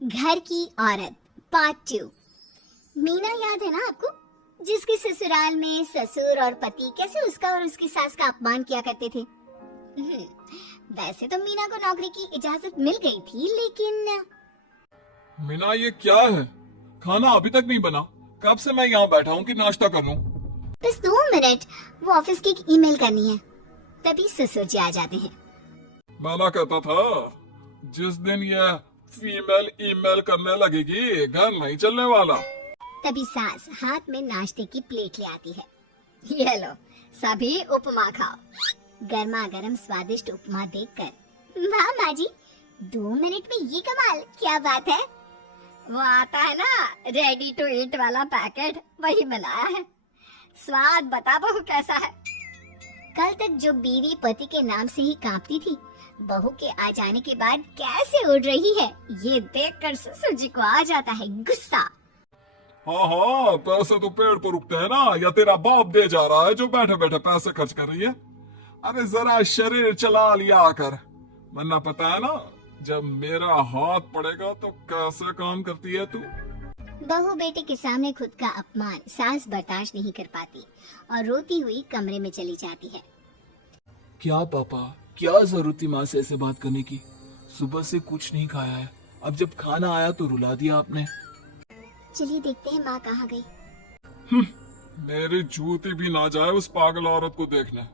घर की औरत पार्ट 2। मीना याद है ना आपको, जिसके ससुराल में ससुर और पति कैसे उसका और उसकी सास का अपमान किया करते थे। वैसे तो मीना को नौकरी की इजाजत मिल गई थी, लेकिन मीना ये क्या है? खाना अभी तक नहीं बना। कब से मैं यहाँ बैठा हूँ कि नाश्ता कर लूं। बस 2 मिनट, वो ऑफिस की एक ईमेल करनी है। तभी ससुर जी आ जाते हैं। मैंने कहता था जिस दिन ये फीमेल ईमेल करने लगेगी घर नहीं चलने वाला। तभी सास हाथ में नाश्ते की प्लेट ले आती है। ये लो, सभी उपमा खाओ। गर्मा गर्म स्वादिष्ट उपमा देखकर वाह माँ जी, 2 मिनट में ये कमाल, क्या बात है। वो आता है ना रेडी टू ईट वाला पैकेट, वही बनाया है। स्वाद बता बहू कैसा है। कल तक जो बीवी पति के नाम से ही कांपती थी, बहू के आ जाने के बाद कैसे उड़ रही है, ये देखकर ससुर जी को आ जाता है गुस्सा। हाँ, पैसे तो पेड़ पर उगते हैं ना, या तेरा बाप दे जा रहा है जो बैठे बैठे पैसे खर्च कर रही है। अरे जरा शरीर चला लिया कर, वरना पता है ना जब मेरा हाथ पड़ेगा तो कैसे काम करती है तू। बहू बेटे के सामने खुद का अपमान सास बर्दाश्त नहीं कर पाती और रोती हुई कमरे में चली जाती है। क्या पापा, क्या जरूरत थी माँ से ऐसे बात करने की? सुबह से कुछ नहीं खाया है, अब जब खाना आया तो रुला दिया आपने। चलिए देखते हैं माँ कहाँ गई। मेरी जूती भी ना जाए उस पागल औरत को देखने।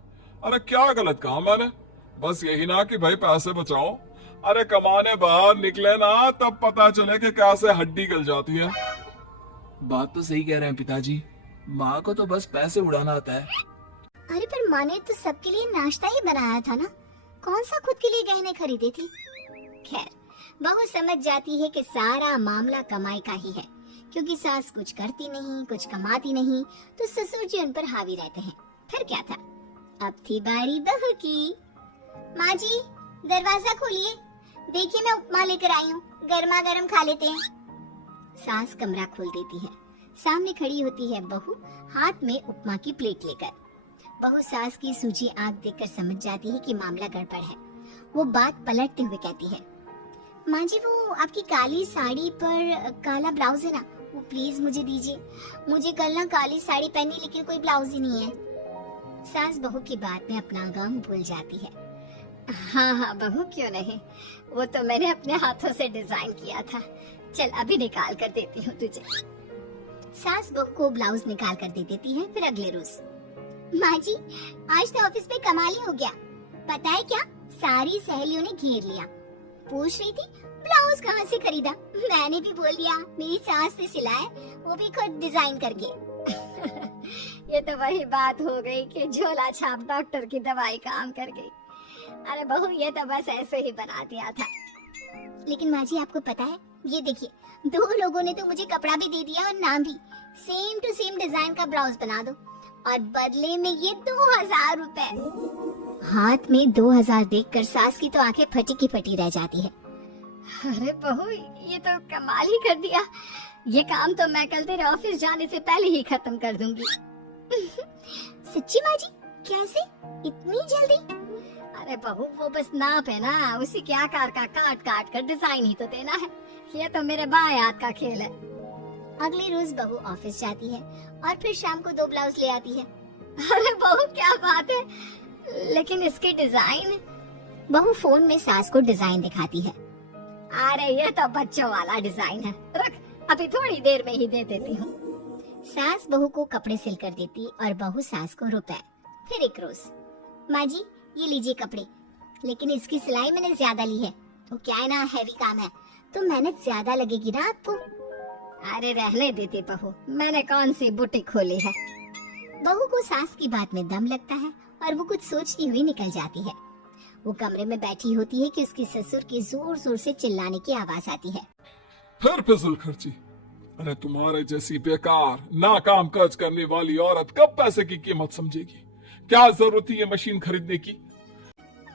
अरे क्या गलत कहा मैंने? बस यही ना कि भाई पैसे बचाओ। अरे कमाने बाहर निकले ना तब पता चले कि कैसे हड्डी गल जाती है। बात तो सही कह रहे हैं पिताजी, माँ को तो बस पैसे उड़ाना आता है। अरे पर माँ ने तो सबके लिए नाश्ता ही बनाया था ना, कौन सा खुद के लिए गहने खरीदे थे। खैर, बहू समझ जाती है कि सारा मामला कमाई का ही है, क्योंकि सास कुछ करती नहीं, कुछ कमाती नहीं, तो ससुर जी उन पर हावी रहते हैं। फिर क्या था, अब थी बारी बहू की। माँ जी दरवाजा खोलिए, देखिए मैं उपमा लेकर आई हूँ, गर्मा गर्म खा लेते हैं। सास कमरा खोल देती है। सामने खड़ी होती है बहू, हाथ में उपमा की प्लेट लेकर। बहू सास की सूजी आंख देखकर समझ जाती है कि मामला गड़बड़ है। वो बात पलटते हुए कहती है, माँ जी वो आपकी काली साड़ी पर काला ब्लाउज है ना, वो प्लीज मुझे दीजिए। मुझे कल ना काली साड़ी पहनी, लेकिन कोई ब्लाउज ही नहीं है। सास बहू की बात में अपना गम भूल जाती है। हाँ हाँ बहू, क्यों नहीं, वो तो मैंने अपने हाथों से डिजाइन किया था। चल अभी निकाल कर देती हूँ तुझे। सास बहू को ब्लाउज निकाल कर दे देती है। फिर अगले रोज, माँ जी आज तो ऑफिस में कमाल ही हो गया। पता है क्या, सारी सहेलियों ने घेर लिया, पूछ रही थी ब्लाउज कहाँ से खरीदा। मैंने भी बोल दिया मेरी सास ने सिलाया, वो भी खुद डिजाइन करके। ये तो वही बात हो गई कि झोला छाप डॉक्टर की दवाई काम कर गई। अरे बहू ये तो बस ऐसे ही बना दिया था। लेकिन माँ जी आपको पता है, ये देखिए 2 लोगों ने तो मुझे कपड़ा भी दे दिया और नाम भी, सेम टू सेम डिजाइन का ब्लाउज बना दो, और बदले में ये 2000 रुपए। हाथ में 2000 देखकर सास की तो आंखें फटी की फटी रह जाती है। अरे बहू ये तो कमाल ही कर दिया, ये काम तो मैं कल तेरे ऑफिस जाने से पहले ही खत्म कर दूंगी। सच्ची माँ जी, कैसे इतनी जल्दी? अरे बहू वो बस नाप है ना, उसी के आकार का काट काट कर डिजाइन ही तो देना है। ये तो मेरे बाएं हाथ का खेल है। अगले रोज बहू ऑफिस जाती है और फिर शाम को 2 ब्लाउज ले आती है। अरे बहू क्या बात है, लेकिन इसके डिजाइन। बहू फोन में सास को डिजाइन दिखाती है। अरे ये तो बच्चों वाला डिजाइन है, रख अभी थोड़ी देर में ही दे देती हूँ। सास बहू को कपड़े सिल कर देती और बहू सास को रुपए। फिर एक रोज, माँ जी ये लीजिए कपड़े, लेकिन इसकी सिलाई मैंने ज्यादा ली है, तो क्या है ना हैवी काम है, तो मेहनत ज्यादा लगेगी ना आपको। अरे रहने देते बहू, मैंने कौन सी बुटीक खोली है। बहू को सास की बात में दम लगता है और वो कुछ सोचती हुई निकल जाती है। वो कमरे में बैठी होती है कि उसके ससुर की जोर जोर से चिल्लाने की आवाज आती है। फिर फिजूल खर्ची। अरे तुम्हारे जैसी बेकार नाकाम काज करने वाली औरत कब पैसे की कीमत समझेगी? क्या जरूरत थी ये मशीन खरीदने की?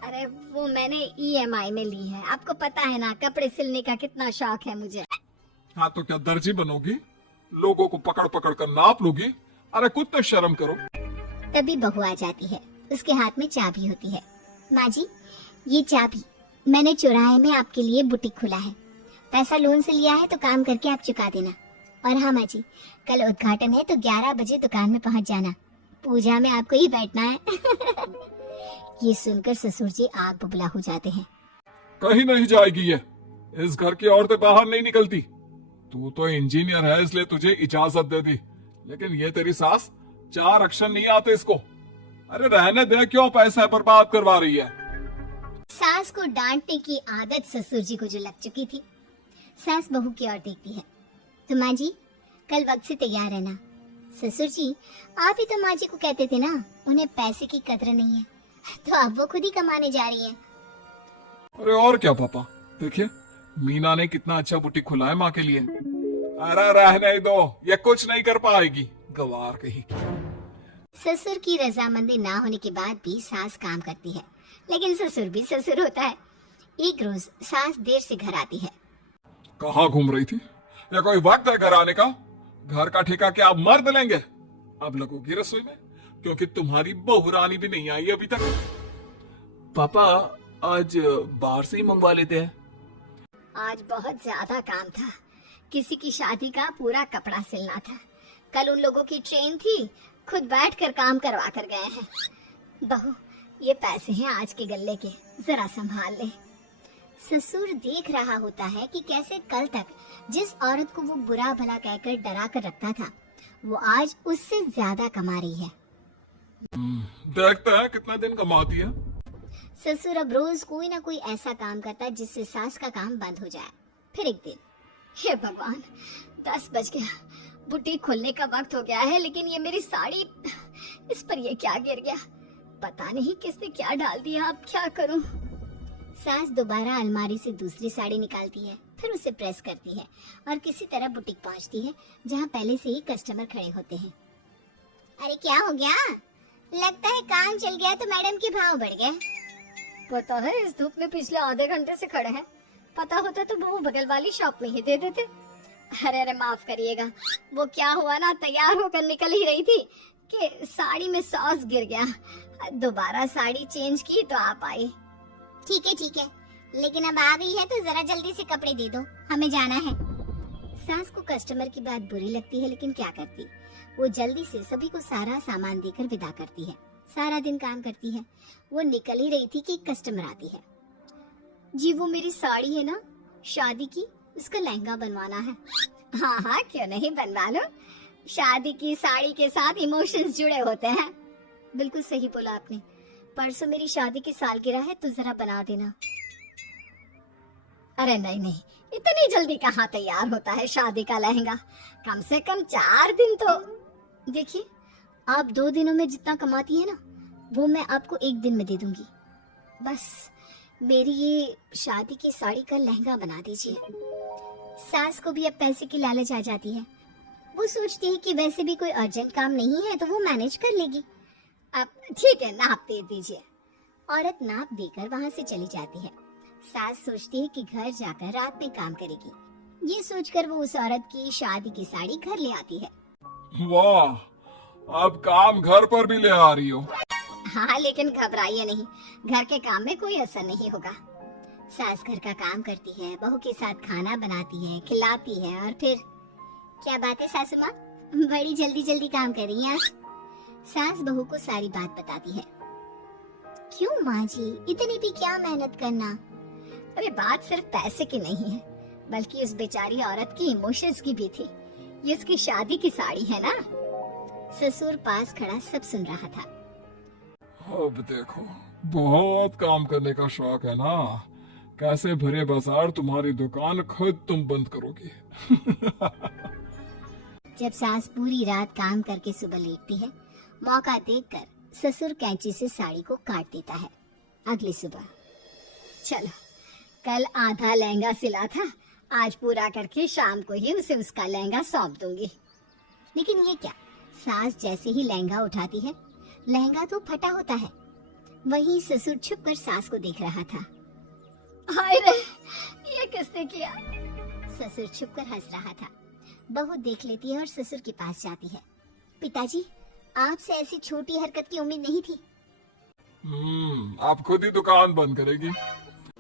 अरे वो मैंने EMI में ली है, आपको पता है ना कपड़े सिलने का कितना शौक है मुझे। हाँ तो क्या दर्जी बनोगी? लोगों को पकड़ पकड़ कर नाप लोगी? अरे कुछ तो शर्म करो। तभी बहू आ जाती है, उसके हाथ में चाबी होती है। माँ जी ये चाबी, मैंने चौराहे में आपके लिए बुटीक खुला है, पैसा लोन से लिया है तो काम करके आप चुका देना। और हाँ माँ जी, कल उद्घाटन है तो 11 बजे दुकान में पहुंच जाना, पूजा में आपको ही बैठना है। ये सुनकर ससुर जी आग बबूला हो जाते हैं। कहीं नहीं जाएगी ये, इस घर की औरतें बाहर नहीं निकलती। तू तो इंजीनियर है इसलिए तुझे इजाजत दे दी, लेकिन ये तेरी सास 4 अक्षर नहीं आते इसको। अरे रहने दे, क्यों पैसा बर्बाद करवा रही है। सास को डांटने की आदत ससुर जी को जो लग चुकी थी, सास बहू की ओर देखती है। तो माँ जी कल वक्त से तैयार रहना। ससुर जी आप ही तो माँ जी को कहते थे ना उन्हें पैसे की कदर नहीं है, तो अब वो खुद ही कमाने जा रही है। अरे और क्या पापा, देखिए मीना ने कितना अच्छा बुटीक खुला है माँ के लिए। अरे रहने दो, ये कुछ नहीं कर पाएगी, गवार कही की। ससुर की रजामंदी ना होने के बाद भी सास काम करती है, लेकिन ससुर भी ससुर होता है। एक रोज सास देर से घर आती है। कहाँ घूम रही थी? या कोई वक्त है घर आने का? घर का ठेका क्या आप मर्द लेंगे? अब लगोगी रसोई में, क्योंकि तुम्हारी बहू रानी भी नहीं आई अभी तक। पापा आज बाहर से ही मंगवा लेते हैं। आज बहुत ज्यादा काम था, किसी की शादी का पूरा कपड़ा सिलना था। कल उन लोगों की ट्रेन थी, खुद बैठकर काम करवा कर गए हैं। बहू ये पैसे हैं आज के गल्ले के, जरा संभाल ले। ससुर देख रहा होता है कि कैसे कल तक जिस औरत को वो बुरा भला कहकर डरा कर रखता था, वो आज उससे ज्यादा कमा रही है। देखते हैं कितना दिन कमाती है। ससुर अब रोज कोई ना कोई ऐसा काम करता है जिससे सास का काम बंद हो जाए। फिर एक दिन, हे भगवान 10 बज गया, बुटीक खोलने का वक्त हो गया है, लेकिन ये मेरी साड़ी, इस पर ये क्या गिर गया, पता नहीं किसने क्या डाल दिया, अब क्या करूं। सास दोबारा अलमारी से दूसरी साड़ी निकालती है, फिर उसे प्रेस करती है और किसी तरह बुटीक पहुंचती है जहां पहले से ही कस्टमर खड़े होते हैं। अरे क्या हो गया? लगता है काम चल गया तो मैडम के भाव बढ़ गए। पता है इस धूप में पिछले आधे घंटे से खड़े हैं, पता होता तो वो बगल वाली शॉप में ही दे देते। अरे अरे माफ करिएगा, वो क्या हुआ ना, तैयार होकर निकल ही रही थी कि साड़ी में सॉस गिर गया, दोबारा साड़ी चेंज की तो आप आई। ठीक है, लेकिन अब आ गई है तो जरा जल्दी से कपड़े दे दो, हमें जाना है। सास को कस्टमर की बात बुरी लगती है, लेकिन क्या करती, वो जल्दी से सभी को सारा सामान देकर विदा करती है। सारा दिन काम करती है। वो निकल ही रही थी कि एक कस्टमर आती है। जी वो मेरी साड़ी है ना शादी की, उसका लहंगा बनवाना है। हाँ क्यों नहीं, बनवा लो। शादी की साड़ी के साथ इमोशंस जुड़े होते हैं। बिल्कुल सही बोला आपने, परसों मेरी शादी की सालगिरह है तो जरा बना देना। अरे नहीं, इतनी जल्दी कहाँ तैयार होता है शादी का लहंगा, कम से कम 4 दिन तो। देखिए आप 2 दिनों में जितना कमाती है ना, वो मैं आपको 1 दिन में दे दूंगी। बस मेरी ये शादी की साड़ी का लहंगा बना दीजिए। सास को भी अब पैसे की लालच आ जाती है। वो सोचती है कि वैसे भी कोई अर्जेंट काम नहीं है तो वो मैनेज कर लेगी। अब ठीक है, नाप दे दीजिए। औरत नाप देकर वहाँ से चली जाती है। सास सोचती है कि घर जाकर रात में काम करेगी। ये सोचकर वो उस औरत की शादी की साड़ी घर ले आती है। वाह, अब काम घर पर भी ले आ रही हो। हाँ लेकिन घबराइए नहीं, घर के काम में कोई असर नहीं होगा। सास घर का काम करती है, बहू के साथ खाना बनाती है, खिलाती है, और फिर क्या बात है सासू माँ, बड़ी जल्दी जल्दी काम कर रही हैं आज। सास बहू को सारी बात बताती है। क्यों माँ जी, इतनी भी क्या मेहनत करना। अरे बात सिर्फ पैसे की नहीं है, बल्कि उस बेचारी औरत की इमोशंस की भी थी। ये उसकी शादी की साड़ी है ना। ससुर पास खड़ा सब सुन रहा था। अब देखो, बहुत काम करने का शौक है ना, कैसे भरे बाजार तुम्हारी दुकान खुद तुम बंद करोगी। जब सास पूरी रात काम करके सुबह लेटती है, मौका देखकर ससुर कैंची से साड़ी को काट देता है। अगली सुबह, चलो कल आधा लहंगा सिला था, आज पूरा करके शाम को ही उसे उसका लहंगा सौंप दूंगी। लेकिन ये क्या, सास जैसे ही लहंगा उठाती है, लहंगा तो फटा होता है। वहीं ससुर छुप कर सास को देख रहा था। हाय रे, ये किसने किया? ससुर छुप कर हंस रहा था। बहू देख लेती है और ससुर के पास जाती है। पिताजी, आपसे ऐसी छोटी हरकत की उम्मीद नहीं थी। आप खुद ही दुकान बंद करेगी।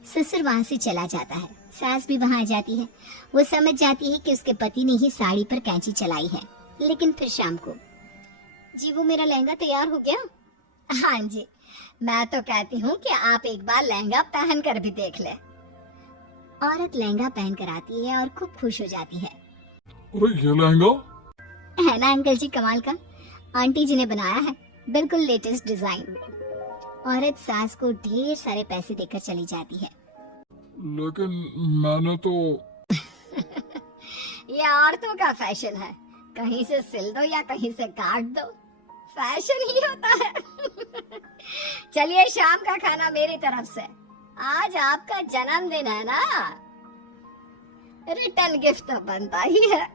ससुर वहां से चला जाता है। सास भी वहां आ जाती है। वो समझ जाती है कि उसके पति ने ही साड़ी पर कैंची चलाई है। लेकिन फिर शाम को, जी वो मेरा लहंगा तैयार हो गया? हाँ जी, मैं तो कहती हूँ कि आप एक बार लहंगा पहन कर भी देख ले। औरत लहंगा पहन कर आती है और खूब खुश हो जाती है। अरे ये लहंगा है ना अंकल जी कमाल का, आंटी जी ने बनाया है, बिल्कुल लेटेस्ट डिजाइन। औरत सास को ढेर सारे पैसे देकर चली जाती है। लेकिन मैंने तो ये औरतों का फैशन है, कहीं से सिल दो या कहीं से काट दो, फैशन ही होता है। चलिए शाम का खाना मेरी तरफ से, आज आपका जन्मदिन है ना, रिटर्न गिफ्ट तो बनता ही है।